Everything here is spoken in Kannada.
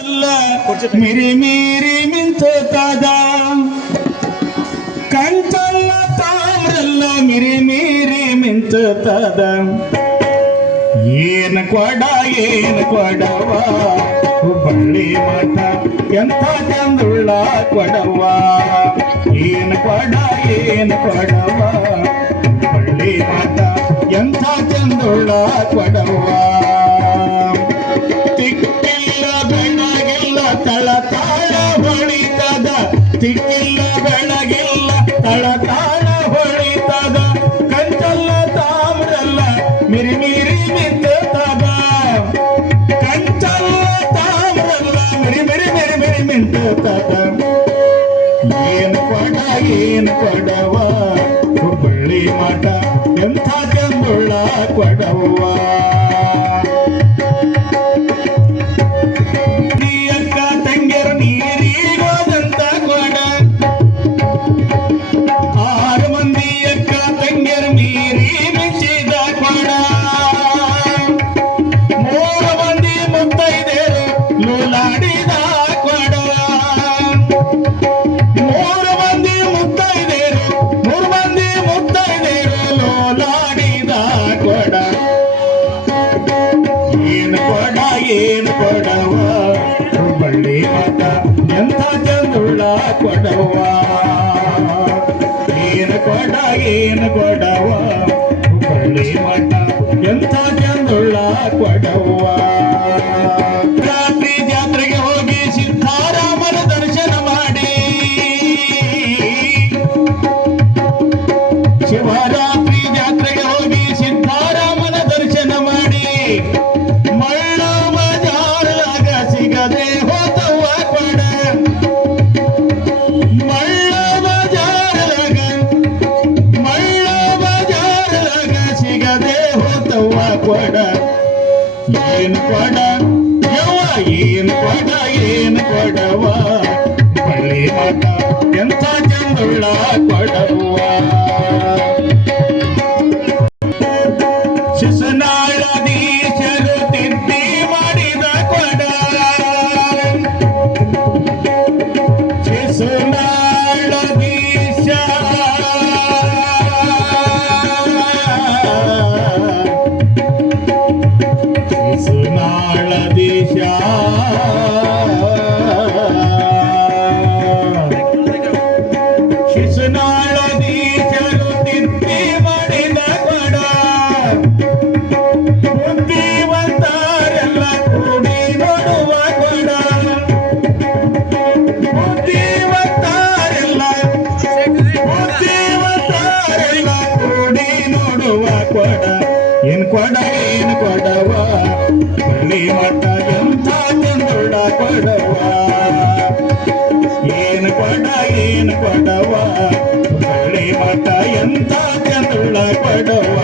ಮಿರಿ ಮಿರಿ ಮಿಂಚುತ್ತದ ಕಂಚಲ್ಲ ತಾಮ್ರಲ್ಲ ಮಿರಿ ಮಿರಿ ಮಿಂಚುತ್ತದ ಏನು ಕೊಡವ ಹುಬ್ಬಳ್ಳಿ ಮಠ ಎಂಥ ಚಂದುಳ್ಳ ಕೊಡವ ಏನು ಕೊಡವ ಹುಬ್ಬಳ್ಳಿ ಮಠ ಎಂಥ ಚಂದುಳ್ಳ ಕೊಡವ ತಿಕ್ಕಿಲ್ಲ ಬೆಳಗಿಲ್ಲ ತಳತಾಳ ಹೊಳಿತದ ತಿಕ್ಕಿಲ್ಲ ಬೆಳಗಿಲ್ಲ ತಳತಾಳ ಹೊಳಿತದ ಕಂಚಲ್ಲ ತಾಮ್ರಲ್ಲ ಮಿರಿ ಮಿರಿ ಮಿಂಚುತ್ತದ ಕಂಚಲ್ಲ ತಾಮ್ರಲ್ಲ ಮಿರಿ ಮಿರಿ ಮಿರಿ ಮಿರಿ ಮಿಂಚುತ್ತದ ಏನು ಕೊಡವ ಹುಬ್ಬಳ್ಳಿ ಮಠ ಎಂಥ ಚಂದುಳ್ಳ ಕೊಡವ ಏನು ಕೊಡವ ಹುಬ್ಬಳ್ಳಿ ಮಠ ಎಂಥ ಚಂದುಳ್ಳ ಕೊಡವ ಏನು ಕೊಡವ ಹುಬ್ಬಳ್ಳಿ ಮಠ ಎಂಥ ಚಂದುಳ್ಳ ಕೊಡವ ರಾತ್ರಿ ಜಾತ್ರೆಗೆ ಹೋಗಿ ಸಿದ್ಧಾರಾಮನ ದರ್ಶನ ಮಾಡಿ ಶಿವರಾತ್ರಿ ಜಾತ್ರೆಗೆ ಹೋಗಿ ಸಿದ್ಧಾರಾಮನ ದರ್ಶನ ಮಾಡಿ ಸಿಗದೆ ಹೋತವ್ವ ಕೊಡ ಮಳ್ಳ ಬಜಾರದಾಗ ಸಿಗದೆ ಹೋತವ್ವ ಕೊಡ ಏನು ಕೊಡವ ಬಳ್ಳಿ ಮಠ ಎಂಥ ಚಂದುಳ್ಳ ಕೊಡವ ಶಿಶುನಾಳದೀಶರು ತಿದ್ದಿ ಮಾಡಿದ ಕೊಡ ಶಿಶುನಾಳದೀಶ ಶಿಶುನಾಳದೀಶರು ತಿದ್ದಿ ಮಾಡಿದ ಕೊಡ ಬುದ್ಧಿವಂತರೆಲ್ಲ ಕೂಡಿ ನೋಡುವ ಕೊಡ ಬುದ್ಧಿವಂತರೆಲ್ಲ ಕೂಡಿ ನೋಡುವ ಕೊಡ ಏನು ಕೊಡವ ಬಳ್ಳಿ ಮಠ ಎಂಥ ಚಂದುಳ್ಳ ಕೊಡವ ಏನು ಕೊಡವ ಬಳ್ಳಿ ಮಠ ಎಂಥ ಚಂದುಳ್ಳ ಕೊಡವ